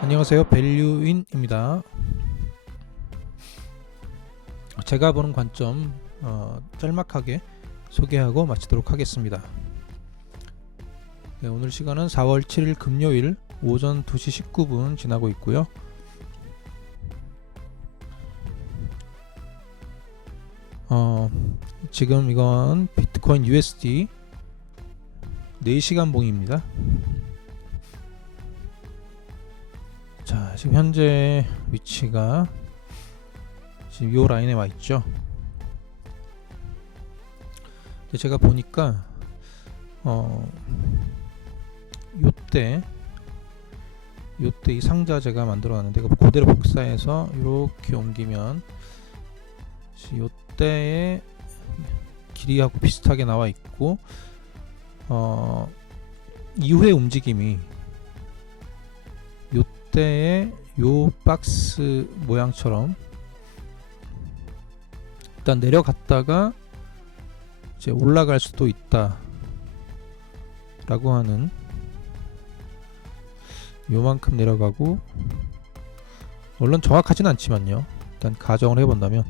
안녕하세요, 밸류인입니다. 제가 보는 관점 짤막하게 소개하고 마치도록 하겠습니다. 네, 오늘 시간은 4월 7일 금요일 오전 2시 19분 지나고 있고요. 지금 이건 비트코인 USD 4시간 봉입니다. 자, 지금 현재 위치가 지금 요 라인에 와 있죠. 근데 제가 보니까 요때 이 상자 제가 만들어 놨는데 이거 그대로 복사해서 이렇게 옮기면 요때의 길이하고 비슷하게 나와 있고 이후의 움직임이 요때의 요 박스 모양처럼 일단 내려갔다가 이제 올라갈 수도 있다 라고 하는, 요만큼 내려가고, 물론 정확하진 않지만요, 일단 가정을 해본다면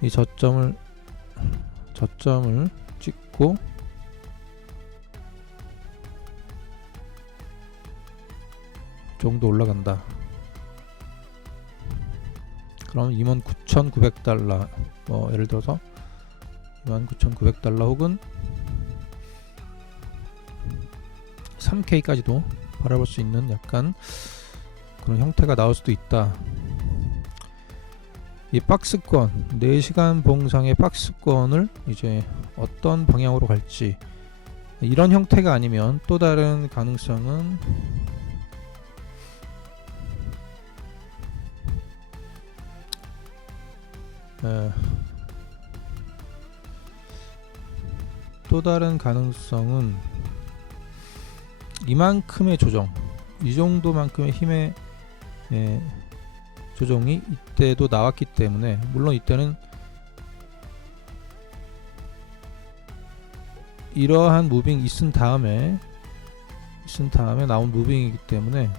이 저점을 찍고 정도 올라간다. 그럼 29,900달러, 예를 들어서 29,900달러 혹은 3K까지도 바라볼 수 있는 약간 그런 형태가 나올 수도 있다. 이 박스권, 4시간 봉상의 박스권을 이제 어떤 방향으로 갈지, 이런 형태가 아니면 또 다른 가능성은 이만큼의 조정, 이 정도만큼의 힘의 조정이 이때도 나왔기 때문에, 물론 이때는 이러한 무빙이 있은 다음에 나온 무빙이기 때문에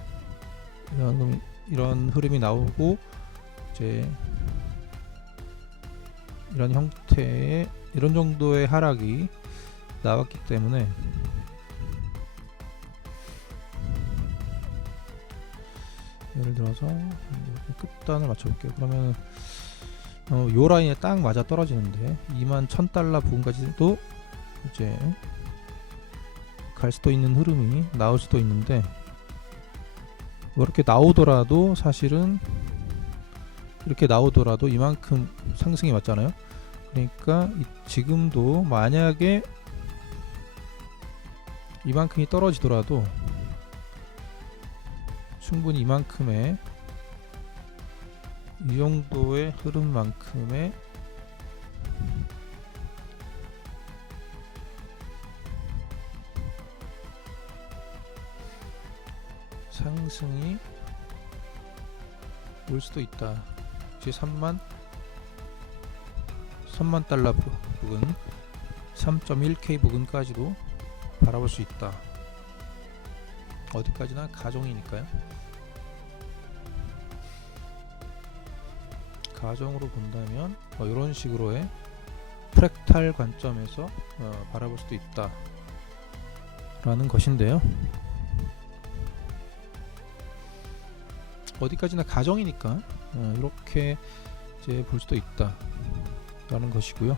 이런 흐름이 나오고 이제 이런 형태의, 이런 정도의 하락이 나왔기 때문에 예를 들어서 끝단을 맞춰볼게요. 그러면 요 라인에 딱 맞아 떨어지는데 21,000달러 부근까지도 이제 갈 수도 있는 흐름이 나올 수도 있는데, 이렇게 나오더라도 사실은 이렇게 나오더라도 이만큼 상승이 왔잖아요. 그러니까 지금도 만약에 이만큼이 떨어지더라도 충분히 이만큼의, 이 정도의 흐름만큼의 상승이 올 수도 있다. 이제 3만 달러 부근, 3.1K 부근까지도 바라볼 수 있다. 어디까지나 가정이니까요. 가정으로 본다면 이런 식으로의 프랙탈 관점에서 바라볼 수도 있다 라는 것인데요. 어디까지나 가정이니까 이렇게 이제 볼 수도 있다 라는 것이고요.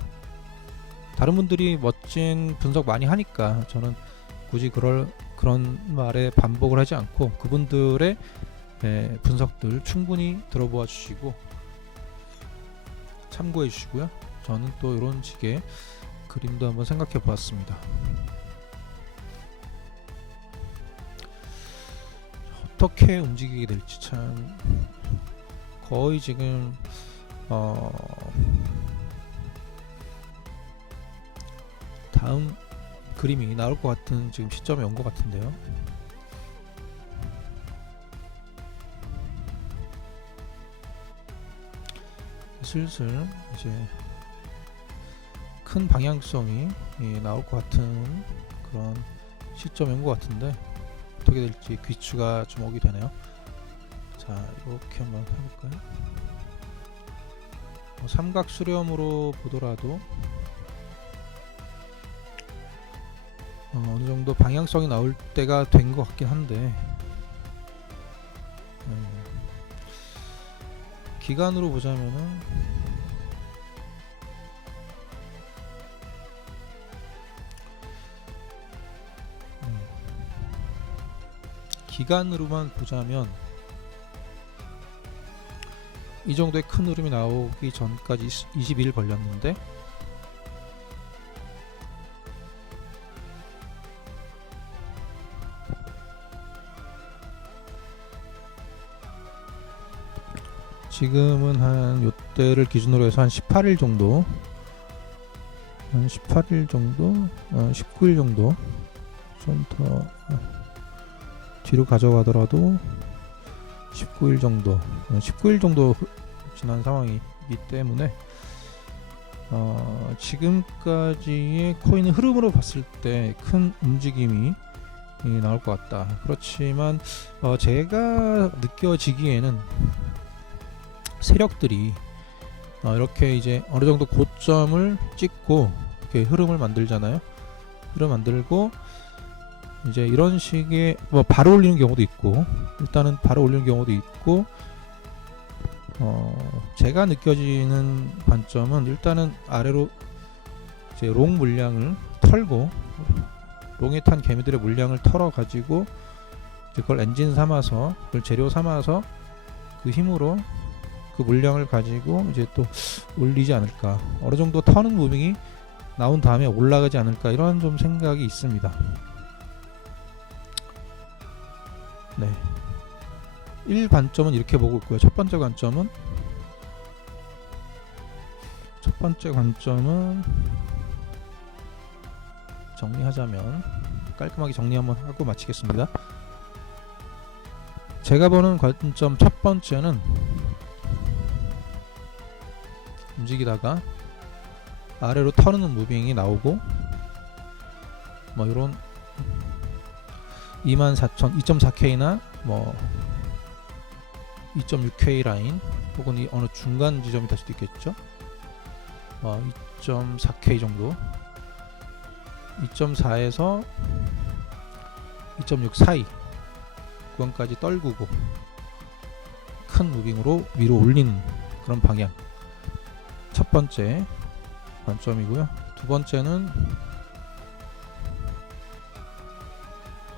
다른 분들이 멋진 분석 많이 하니까 저는 굳이 그런 말에 반복을 하지 않고 그분들의 분석들 충분히 들어보아 주시고 참고해 주시고요. 저는 또 이런 식의 그림도 한번 생각해 보았습니다. 어떻게 움직이게 될지 참 거의 지금 다음 그림이 나올 것 같은 지금 시점에 온 것 같은데요. 슬슬 이제 큰 방향성이 나올 것 같은 그런 시점인 것 같은데, 어떻게 될지 귀추가 좀 오게 되네요. 자, 이렇게 한번 해볼까요? 삼각 수렴으로 보더라도 어느 정도 방향성이 나올 때가 된 것 같긴 한데, 기간으로 보자면은 기간으로만 보자면 이 정도의 큰 흐름이 나오기 전까지 20일 걸렸는데, 지금은 한 요때를 기준으로 해서 한 18일 정도, 한 18일 정도, 19일 정도 좀 더 뒤로 가져가더라도 19일 정도, 19일 정도 지난 상황이기 때문에 지금까지의 코인의 흐름으로 봤을 때 큰 움직임이 나올 것 같다. 그렇지만 제가 느껴지기에는 세력들이 이렇게 이제 어느 정도 고점을 찍고 이렇게 흐름을 만들잖아요. 흐름 만들고 이제 이런 식의 바로 올리는 경우도 있고, 일단은 바로 올리는 경우도 있고, 제가 느껴지는 관점은 일단은 아래로 이제 롱 물량을 털고, 롱에 탄 개미들의 물량을 털어 가지고 이제 그걸 엔진 삼아서, 그걸 재료 삼아서 그 힘으로 그 물량을 가지고 이제 또 올리지 않을까, 어느 정도 터는 무빙이 나온 다음에 올라가지 않을까, 이런 좀 생각이 있습니다. 네, 1관점은 이렇게 보고 있고요. 첫 번째 관점은 정리하자면, 깔끔하게 정리 한번 하고 마치겠습니다. 제가 보는 관점 첫 번째는 움직이다가 아래로 터는 무빙이 나오고, 뭐 이런 24,000, 2.4K나 뭐 2.6K 라인, 혹은 이 어느 중간 지점이 될 수도 있겠죠. 2.4K 정도, 2.4에서 2.6 사이 구간까지 떨구고 큰 무빙으로 위로 올리는 그런 방향, 첫 번째 관점이고요. 두 번째는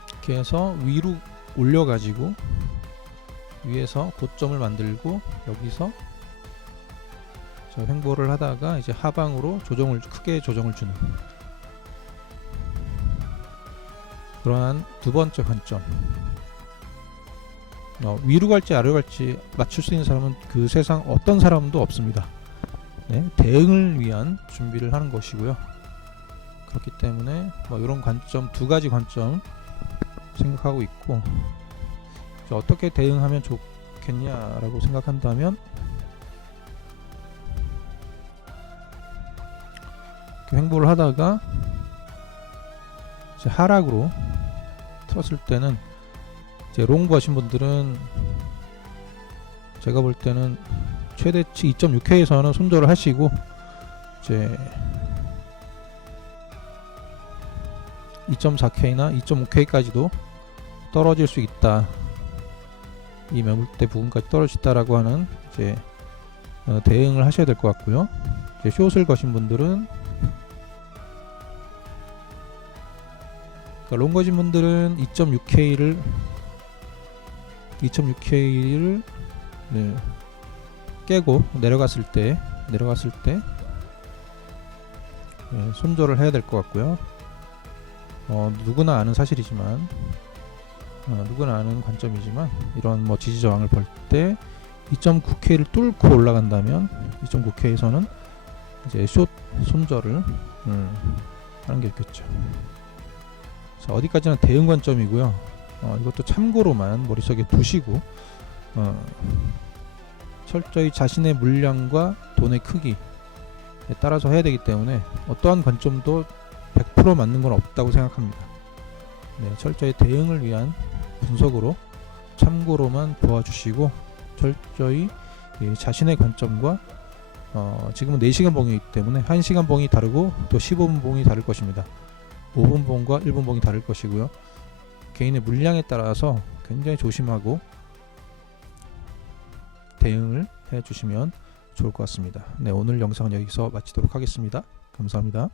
이렇게 해서 위로 올려가지고 위에서 고점을 만들고, 여기서 횡보를 하다가 이제 하방으로 크게 조정을 주는 그러한 두 번째 관점. 위로 갈지 아래로 갈지 맞출 수 있는 사람은 그 세상 어떤 사람도 없습니다. 네, 대응을 위한 준비를 하는 것이고요. 그렇기 때문에 이런 관점, 두 가지 관점 생각하고 있고, 어떻게 대응하면 좋겠냐라고 생각한다면, 이렇게 횡보를 하다가 이제 하락으로 틀었을 때는, 이제 롱 하신 분들은 제가 볼 때는 최대치 2.6K에서는 손절을 하시고, 이제 2.4K나 2.5K까지도 떨어질 수 있다, 이 매물대 부분까지 떨어질 수 있다라고 하는 이제 대응을 하셔야 될 것 같고요. 이제 숏을 거신 분들은, 그러니까 롱 거신 분들은 2.6K를 네, 깨고 내려갔을 때 네, 손절을 해야 될 것 같고요. 누구나 아는 사실이지만, 누구나 아는 관점이지만, 이런 지지 저항을 볼 때 2.9K를 뚫고 올라간다면 2.9K에서는 이제 숏 손절을 하는 게 있겠죠. 자, 어디까지나 대응 관점이고요. 이것도 참고로만 머릿속에 두시고, 철저히 자신의 물량과 돈의 크기에 따라서 해야 되기 때문에 어떠한 관점도 100% 맞는 건 없다고 생각합니다. 네, 철저히 대응을 위한 분석으로 참고로만 보아주시고, 철저히 자신의 관점과 지금은 4시간 봉이기 때문에 1시간 봉이 다르고 또 15분 봉이 다를 것입니다. 5분 봉과 1분 봉이 다를 것이고요. 개인의 물량에 따라서 굉장히 조심하고 대응을 해 주시면 좋을 것 같습니다. 네, 오늘 영상은 여기서 마치도록 하겠습니다. 감사합니다.